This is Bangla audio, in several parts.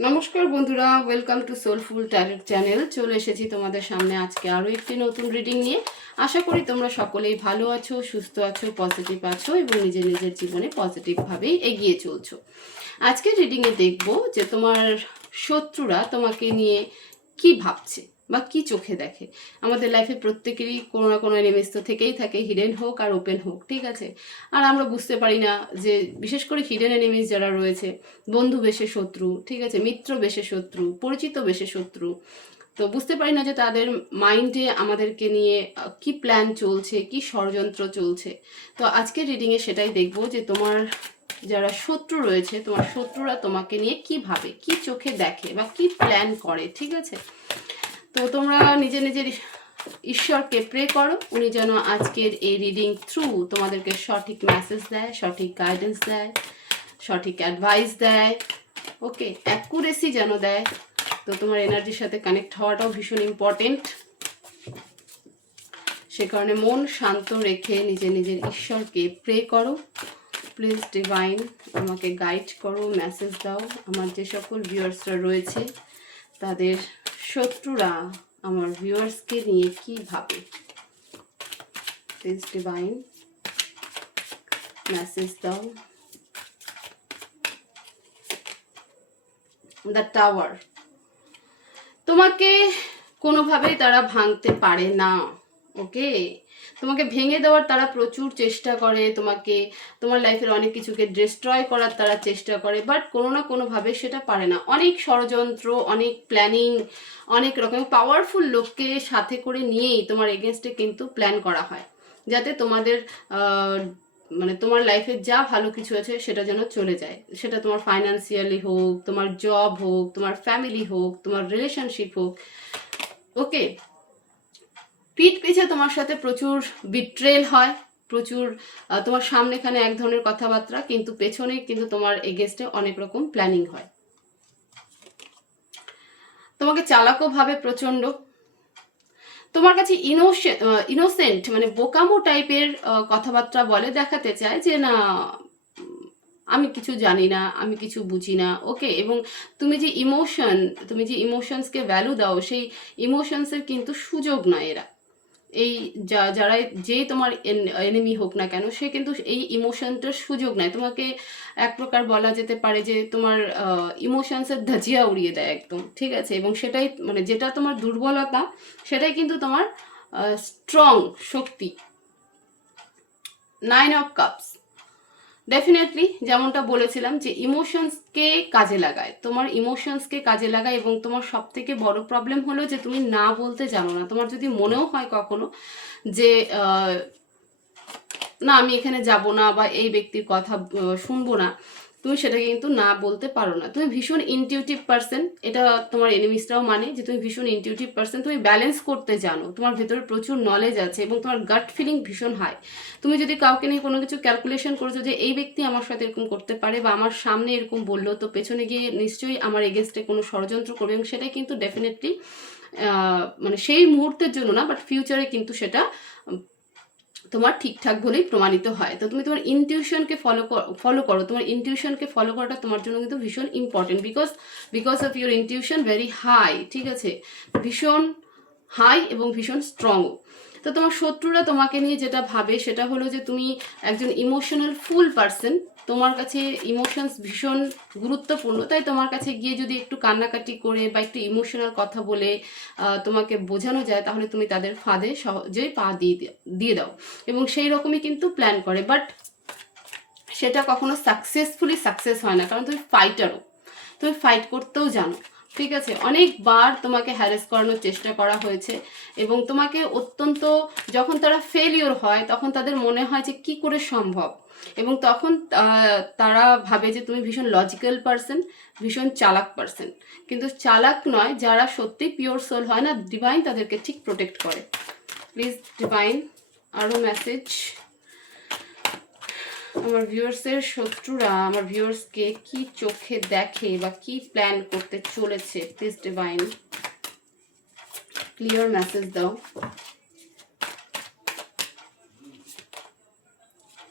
নমস্কার বন্ধুরা, welcome to soulful tarot channel. চলে এসেছি তোমাদের সামনে আজকে আরও একটি নতুন রিডিং নিয়ে। আশা করি তোমরা সকলেই ভালো আছো, সুস্থ আছো, পজিটিভ আছো এবং নিজের নিজের জীবনে পজিটিভভাবেই এগিয়ে চলছো। আজকের রিডিংয়ে দেখব যে তোমার শত্রুরা তোমাকে নিয়ে কি ভাবছে বা কি চোখে দেখে। আমাদের লাইফে প্রত্যেকেরই কোনো না কোনো এনিমিস তো থেকেই থাকে, হিডেন হোক আর ওপেন হোক, ঠিক আছে। আর আমরা বুঝতে পারি না যে বিশেষ করে হিডেন এনিমিস যারা রয়েছে, বন্ধু বেশে শত্রু, ঠিক আছে, মিত্র বেশে শত্রু, পরিচিত বেশে শত্রু, তো বুঝতে পারি না যে তাদের মাইন্ডে আমাদেরকে নিয়ে কি প্ল্যান চলছে, কি ষড়যন্ত্র চলছে। তো আজকের রিডিংয়ে সেটাই দেখবো যে তোমার যারা শত্রু রয়েছে, তোমার শত্রুরা তোমাকে নিয়ে কি ভাবে, কি চোখে দেখে বা কি প্ল্যান করে, ঠিক আছে। তো তোমরা নিজের নিজের ঈশ্বরকে প্রে করো, উনি যেন আজকের এই রিডিং থ্রু তোমাদেরকে সঠিক মেসেজ দেয়, সঠিক গাইডেন্স দেয়, সঠিক অ্যাডভাইস দেয়, ওকে, অ্যাকুরেসি যেন দেয়। তো তোমার এনার্জির সাথে কানেক্ট হওয়াটাও ভীষণ ইম্পর্টেন্ট। সে কারণে মন শান্ত রেখে নিজের নিজের ঈশ্বরকে প্রে করো। প্লিজ ডিভাইন আমাকে গাইড করো, মেসেজ দাও। আমার যে সকল ভিউয়ার্সরা রয়েছে তাদের শত্রুরা আমার ভিউয়ার্সকে নিয়ে কি ভাবে। প্লিজ ডিভাইন মেসেজ দাও। দ্য টাওয়ার, তোমাকে কোনোভাবেই তারা ভাঙতে পারে না, ওকে। তোমাকে ভেঙে দেওয়ার তারা প্রচুর চেষ্টা করে, তোমাকে তোমার লাইফের অনেক কিছুকে ডিস্ট্রয় করার তারা চেষ্টা করে, বাট কোনো না কোনোভাবে সেটা পারে না। অনেক ষড়যন্ত্র, অনেক প্ল্যানিং, অনেক রকম পাওয়ারফুল লোককে সাথে করে নিয়েই তোমার এগেনস্টে কিন্তু প্ল্যান করা হয়, যাতে তোমাদের মানে তোমার লাইফে যা ভালো কিছু আছে সেটা যেন চলে যায়। সেটা তোমার ফাইন্যান্সিয়ালি হোক, তোমার জব হোক, তোমার ফ্যামিলি হোক, তোমার রিলেশনশিপ হোক, ওকে। পিঠ পিছে তোমার সাথে প্রচুর বিট্রেল হয়, প্রচুর তোমার সামনেখানে এক ধরনের কথাবার্তা, কিন্তু পেছনে কিন্তু তোমার এগেনস্টে অনেক রকম প্ল্যানিং হয়। তোমাকে চালাকও ভাবে প্রচণ্ড, তোমার কাছে ইনোসেন্ট মানে বোকামো টাইপের কথাবার্তা বলে, দেখাতে চায় যে না আমি কিছু জানি না, আমি কিছু বুঝি না, ওকে। এবং তুমি যে ইমোশনসকে ভ্যালু দাও, সেই ইমোশনসের কিন্তু সুযোগ নয় এরা। এই যারা যেই তোমার এনিমি হোক না কেন, সে কিন্তু এই ইমোশনটার সুযোগ নেয়। তোমাকে এক প্রকার বলা যেতে পারে যে তোমার ইমোশনসের ধাজিয়া উড়িয়ে দেয় একদম, ঠিক আছে। এবং সেটাই মানে যেটা তোমার দুর্বলতা, সেটাই কিন্তু তোমার strong Shakti. 9 of cups, definitely যেমনটা বলেছিলাম যে ইমোশনসকে কাজে লাগায়, তোমার ইমোশনসকে কাজে লাগায়। এবং তোমার সব থেকে বড় প্রবলেম হলো যে তুমি না বলতে জানো না। তোমার যদি মনেও হয় কখনো যে না আমি এখানে যাব না বা এই ব্যক্তির কথা শুনবো না, তুমি সেটাকে কিন্তু না বলতে পারো না। তুমি ভীষণ ইনটিউটিভ পার্সন, এটা তোমার এনিমিসরাও মানে যে তুমি ভীষণ ইনটিউটিভ পার্সন। তুমি ব্যালেন্স করতে জানো, তোমার ভেতরে প্রচুর নলেজ আছে এবং তোমার গাট ফিলিং ভীষণ হাই। তুমি যদি কাউকে নিয়ে কোনো কিছু ক্যালকুলেশন করেছো যে এই ব্যক্তি আমার সাথে এরকম করতে পারে বা আমার সামনে এরকম বললো, তো পেছনে গিয়ে নিশ্চয়ই আমার এগেনস্টে কোনো ষড়যন্ত্র করবে, এবং সেটাই কিন্তু ডেফিনেটলি মানে সেই মুহূর্তের জন্য না, বাট ফিউচারে কিন্তু সেটা তোমার ঠিকঠাক বলেই প্রমাণিত হয়। তো তুমি তোমার ইনটিউশনকে ফলো করো। তোমার ইনটিউশনকে ফলো করাটা তোমার জন্য কিন্তু ভীষণ important, because of your intuition very high, ঠিক আছে, ভীষণ হাই এবং ভীষণ স্ট্রংও। তো তোমার শত্রুরা তোমাকে নিয়ে যেটা ভাবে সেটা হলো যে তুমি একজন ইমোশনাল ফুল পার্সন। তোমার কাছে ইমোশনস ভীষণ গুরুত্বপূর্ণ, তাই তোমার কাছে গিয়ে যদি একটু কান্নাকাটি করে বা একটু ইমোশনাল কথা বলে তোমাকে বোঝানো যায়, তাহলে তুমি তাদের ফাঁদে সহজেই পা দিয়ে দাও। এবং সেই রকমই কিন্তু প্ল্যান করে, বাট সেটা কখনো সাকসেস হয় না, কারণ তুমি ফাইটারও, তুমি ফাইট করতেও জানো, ঠিক আছে। অনেকবার তোমাকে হ্যারেস করানোর চেষ্টা করা হয়েছে এবং তোমাকে অত্যন্ত, যখন তারা ফেলিওর হয় তখন তাদের মনে হয় যে কি করে সম্ভব, এবং তখন তারা ভাবে যে তুমি ভীষণ লজিক্যাল পার্সন, ভীষণ চালাক পার্সন। কিন্তু চালাক নয়, যারা সত্যি পিওর সোল হয় না, ডিভাইন তাদেরকে ঠিক প্রোটেক্ট করে। প্লিজ ডিভাইন আরও মেসেজ। আমার ভিউয়ার্সের শত্রুরা আমার ভিউয়ার্সকে কি চোখে দেখে বা কি প্ল্যান করতে চলেছে, প্লিজ ডিভাইন ক্লিয়ার মেসেজ দাও।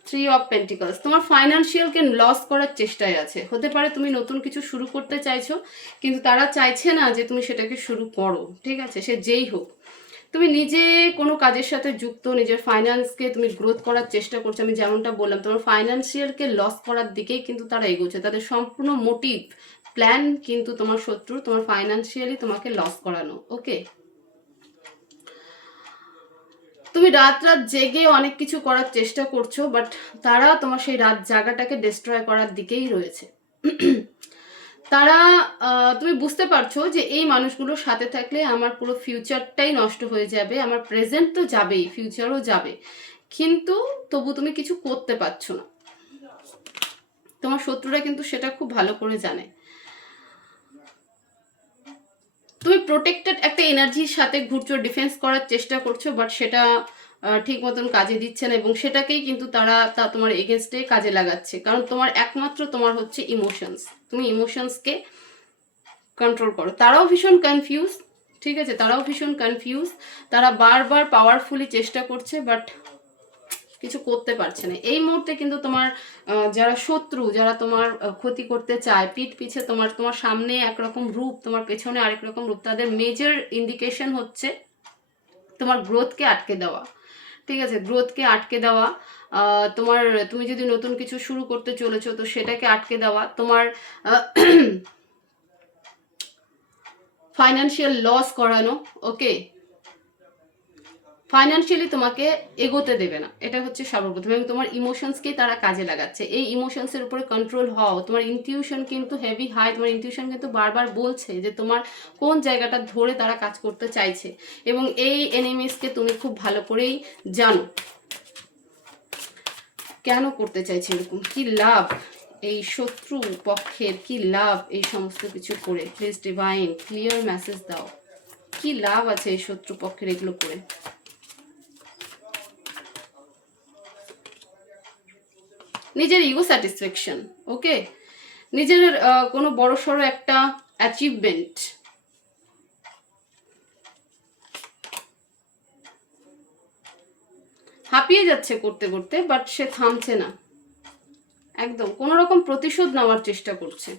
থ্রি অফ পেন্টিকলস, তোমার ফাইন্যান্সিয়ালকে লস করার চেষ্টায় আছে। হতে পারে তুমি নতুন কিছু শুরু করতে চাইছো, কিন্তু তারা চাইছে না যে তুমি সেটাকে শুরু করো, ঠিক আছে, সে যেই হোক। তুমি নিজে কোনো কাজের সাথে যুক্ত, নিজের ফাইন্যান্সকে তুমি গ্রোথ করার চেষ্টা করছো। আমি যেমনটা বললাম, তোমার ফাইন্যান্সিয়ালকে লস করার দিকেই কিন্তু তারা এগোচ্ছে। তাদের সম্পূর্ণ মোটিভ, প্ল্যান কিন্তু তোমার শত্রু, তোমার ফাইন্যান্সিয়ালি তোমাকে লস করানো। ওকে, তুমি রাত রাত জেগে অনেক কিছু করার চেষ্টা করছো, বাট তারা তোমার সেই রাত জাগাটাকে ডিস্ট্রয় করার দিকেই রয়েছে। তারা তুমি বুঝতে পারছো যে এই মানুষগুলোর সাথে থাকলে আমার পুরো ফিউচারটাই নষ্ট হয়ে যাবে, আমার প্রেজেন্ট তো যাবেই, ফিউচারও যাবে, কিন্তু তবু তুমি কিছু করতে পারছো না। তোমার শত্রুরা কিন্তু সেটা খুব ভালো করে জানে। তুমি প্রোটেক্টেড একটা এনার্জির সাথে ঘুরছো, ডিফেন্স করার চেষ্টা করছো, বাট সেটা ঠিক মতন কাজে দিচ্ছে না, এবং সেটাকেই কিন্তু তারা তোমার এগেনস্টে কাজে লাগাচ্ছে। কারণ তোমার একমাত্র তোমার হচ্ছে ইমোশনস, তুমি ইমোশনসকে কন্ট্রোল করো। তারাও ভীষণ কনফিউজ, ঠিক আছে, তারাও ভীষণ কনফিউজ। তারা বারবার পাওয়ারফুলি চেষ্টা করছে, বাট কিছু করতে পারছে না। এই মুহূর্তে কিন্তু তোমার যারা শত্রু, যারা তোমার ক্ষতি করতে চায়, পিঠ পিছে তোমার তোমার সামনে একরকম রূপ, তোমার পেছনে আরেক রকম রূপ, তাদের মেজর ইন্ডিকেশন হচ্ছে তোমার গ্রোথকে আটকে দেওয়া, ঠিক আছে, গ্রোথকে আটকে দেওয়া। তোমার, তুমি যদি নতুন কিছু শুরু করতে চলেছো তো সেটাকে আটকে দেওয়া, তোমার ফাইন্যান্সিয়াল লস করানো। ওকে, ফাইন্যান্সিয়ালি তোমাকে এগোতে দেবে না, এটা হচ্ছে সর্বপ্রথম। এবং তোমার ইমোশনসকেই তারা কাজে লাগাচ্ছে। এই ইমোশনসের উপরে কন্ট্রোল হও। তোমার ইনটিউশন কিন্তু হেভি হাই, তোমার ইনটিউশন কিন্তু বারবার বলছে যে তোমার কোন জায়গাটা ধরে তারা কাজ করতে চাইছে, এবং এই এনিমিসকে তুমি খুব ভালো করেই জানো কেন করতে চাইছে এরকম, কি লাভ এই শত্রু পক্ষের, কি লাভ এই সমস্ত কিছু করে। প্লিজ ডিভাইন ক্লিয়ার মেসেজ দাও, কি লাভ আছে এই শত্রু পক্ষের এগুলো করে। নিজের ইগো স্যাটিসফ্যাকশন, ওকে, নিজের কোনো বড় সড়ো একটা অ্যাচিভমেন্ট, হাঁপিয়ে যাচ্ছে করতে করতে, বাট সে থামছে না, একদম কোনো রকম প্রতিশোধ নেওয়ার চেষ্টা করছে।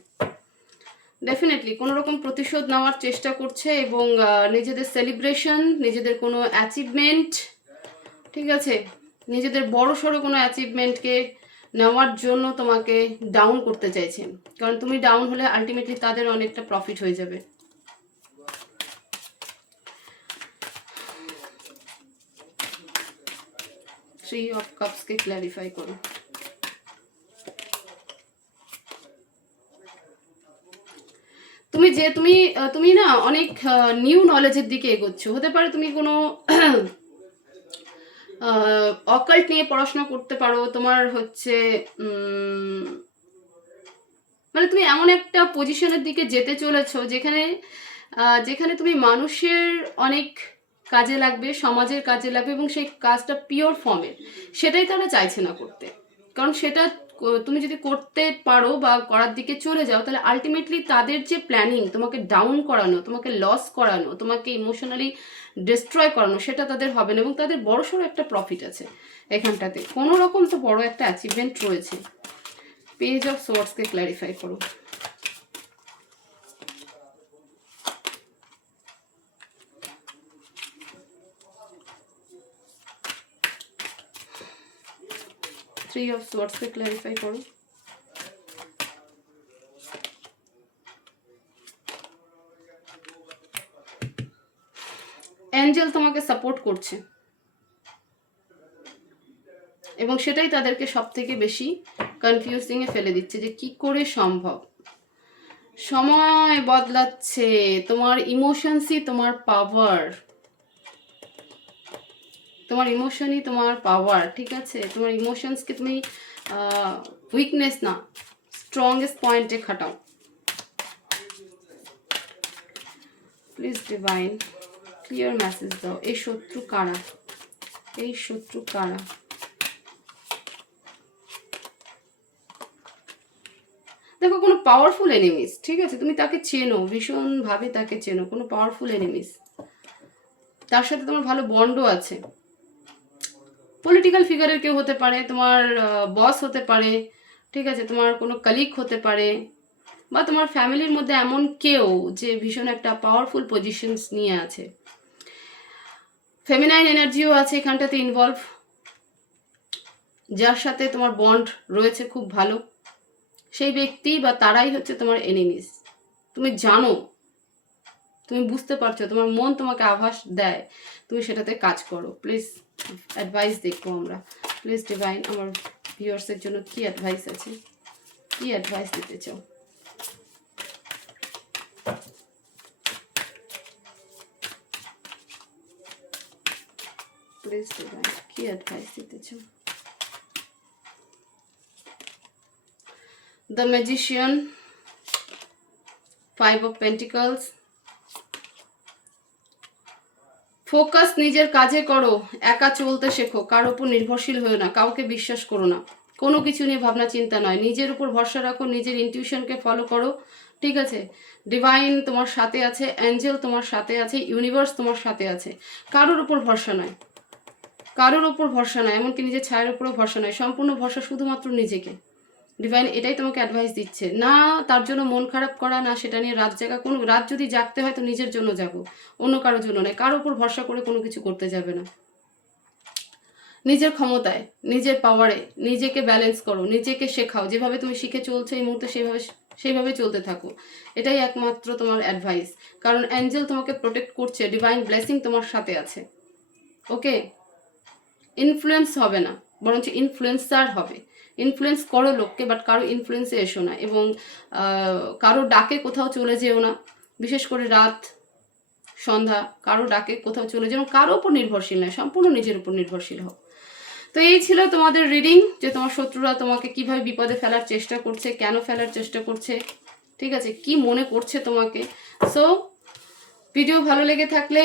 ডেফিনেটলি কোনো রকম প্রতিশোধ নেওয়ার চেষ্টা করছে, এবং নিজেদের সেলিব্রেশন, নিজেদের কোনো অ্যাচিভমেন্ট, ঠিক আছে, নিজেদের বড় সড়ো কোনো অ্যাচিভমেন্টকে নেওয়ার জন্য তোমাকে ডাউন করতে চাইছেন। কারণ তুমি ডাউন হলে আলটিমেটলি তাদের অনেকটা প্রফিট হয়ে যাবে। থ্রি অফ কাপসকে ক্ল্যারিফাই করো। তুমি যে তুমি তুমি না অনেক নিউ নলেজের দিকে এগোচ্ছ। হতে পারে তুমি কোনো অকাল্ট নিয়ে পড়াশোনা করতে পারো, তোমার হচ্ছে মানে তুমি এমন একটা পজিশনের দিকে যেতে চলেছো যেখানে যেখানে তুমি মানুষের অনেক কাজে লাগবে, সমাজের কাজে লাগবে, এবং সেই কাজটা পিওর ফর্মের। সেটাই তারা চাইছে না করতে। কারণ সেটা তুমি যদি করতে পারো বা করার দিকে চলে যাও, তাহলে আলটিমেটলি তাদের যে প্ল্যানিং, তোমাকে ডাউন করানো, তোমাকে লস করানো, তোমাকে ইমোশনালি ডিস্ট্রয় করানো, সেটা তাদের হবে না। এবং তাদের বড়সড় একটা প্রফিট আছে এখানটাতে, কোনো রকম তো বড় একটা অ্যাচিভমেন্ট রয়েছে। পেজ অফ সোর্সকে ক্ল্যারিফাই করো। থ্রি অফ সোর্সকে ক্ল্যারিফাই করো। অ্যাঞ্জেল তোমাকে সাপোর্ট করছে, এবং সেটাই তাদেরকে সব থেকে বেশি কনফিউজিংয়ে ফেলে দিচ্ছে যে কি করে সম্ভব। সময় বদলাচ্ছে, তোমার ইমোশনসই তোমার পাওয়ার, তোমার ইমোশনই তোমার পাওয়ার, ঠিক আছে, তোমার ইমোশনসকে তুমি উইকনেস না, স্ট্রংগেস্ট পয়েন্টে খাটাও। প্লিজ ডিভাইন ক্লিয়ার মেসেজ দাও, এই শত্রু কারা, এই শত্রু কারা। দেখো কোনো পাওয়ারফুল এনিমিস, ঠিক আছে, তুমি তাকে চেনো, ভীষণভাবে তাকে চেনো, কোনো পাওয়ারফুল এনিমিস, তার সাথে তোমার ভালো বন্ডও আছে। পলিটিক্যাল ফিগারের কেউ হতে পারে, তোমার বস হতে পারে, ঠিক আছে, তোমার কোনো কলিগ হতে পারে, বা তোমার ফ্যামিলির মধ্যে এমন কেউ যে ভীষণ একটা পাওয়ারফুল পজিশনস নিয়ে আছে। ফেমিনাইন এনার্জিও আছে এখানটাতে ইনভলভ, যার সাথে তোমার বন্ড রয়েছে খুব ভালো, সেই ব্যক্তি বা তারাই হচ্ছে তোমার এনিমিস। তুমি জানো, তুমি বুঝতে পারছো, তোমার মন তোমাকে আভাস দেয়, তুমি সেটাতে কাজ করো। প্লিজ অ্যাডভাইস দেখবো আমরা, প্লিজ ডিভাইন আমার ভিউয়ার্সের জন্য কি অ্যাডভাইস আছে, কি অ্যাডভাইস দিতে চাও? প্লিজ ডিভাইন কি অ্যাডভাইস দিতে চাও? The magician, 5 of Pentacles। Focus নিজের কাজে করো, একা চলতে শেখো, কার উপর নির্ভরশীল হয়ে না, কাউকে বিশ্বাস করো না, কোনো কিছু নিয়ে ভাবনা চিন্তা নয়, নিজের উপর ভরসা রাখো, নিজের ইনটিউশনকে ফলো করো, ঠিক আছে? ডিভাইন তোমার সাথে আছে, অ্যাঞ্জেল তোমার সাথে আছে, ইউনিভার্স তোমার সাথে আছে। কারোর উপর ভরসা নয়, কারোর উপর ভরসা নয়, এমনকি নিজের ছায়ের উপরও ভরসা নয়, সম্পূর্ণ ভরসা শুধুমাত্র নিজেকে। ডিভাইন এটাই তোমাকে অ্যাডভাইস দিচ্ছে, না তার জন্য মন খারাপ করা, না সেটা নিয়ে রাত জাগা। কোনো রাত যদি জাগতে হয় তো নিজের জন্য জাগো, অন্য কারোর জন্য নয়। কারোর উপর ভরসা করে কোনো কিছু করতে যাবে না। নিজের ক্ষমতায়, নিজের পাওয়ারে নিজেকে ব্যালেন্স করো, নিজেকে শেখাও, যেভাবে তুমি শিখে চলছো এই মুহূর্তে সেইভাবে চলতে থাকো। এটাই একমাত্র তোমার অ্যাডভাইস, কারণ অ্যাঞ্জেল তোমাকে প্রোটেক্ট করছে, ডিভাইন ব্লেসিং তোমার সাথে আছে। ওকে, ইনফ্লুয়েন্স হবে না, বরঞ্চ ইনফ্লুয়েন্সার হবে। ইনফ্লুয়েন্স করো লোককে, বাট কারো ইনফ্লুয়েন্সে এসো না, এবং কারো ডাকে কোথাও চলে যেও না, বিশেষ করে রাত সন্ধ্যা কারো ডাকে কোথাও চলে যেও, কারো উপর নির্ভরশীল নয়, সম্পূর্ণ নিজের উপর নির্ভরশীল হও। তো এই ছিল তোমাদের রিডিং, যে তোমার শত্রুরা তোমাকে কিভাবে বিপদে ফেলার চেষ্টা করছে, কেন ফেলার চেষ্টা করছে, ঠিক আছে, কি মনে করছে তোমাকে। সো ভিডিও ভালো লেগে থাকলে,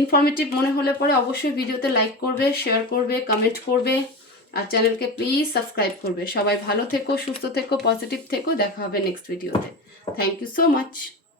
ইনফরমেটিভ মনে হলে পরে অবশ্যই ভিডিওতে লাইক করবে, শেয়ার করবে, কমেন্ট করবে, আর চ্যানেলকে প্লিজ সাবস্ক্রাইব করবে। সবাই ভালো থেকো, সুস্থ থেকো, পজিটিভ থেকো, দেখা হবে নেক্সট ভিডিওতে। Thank you so much.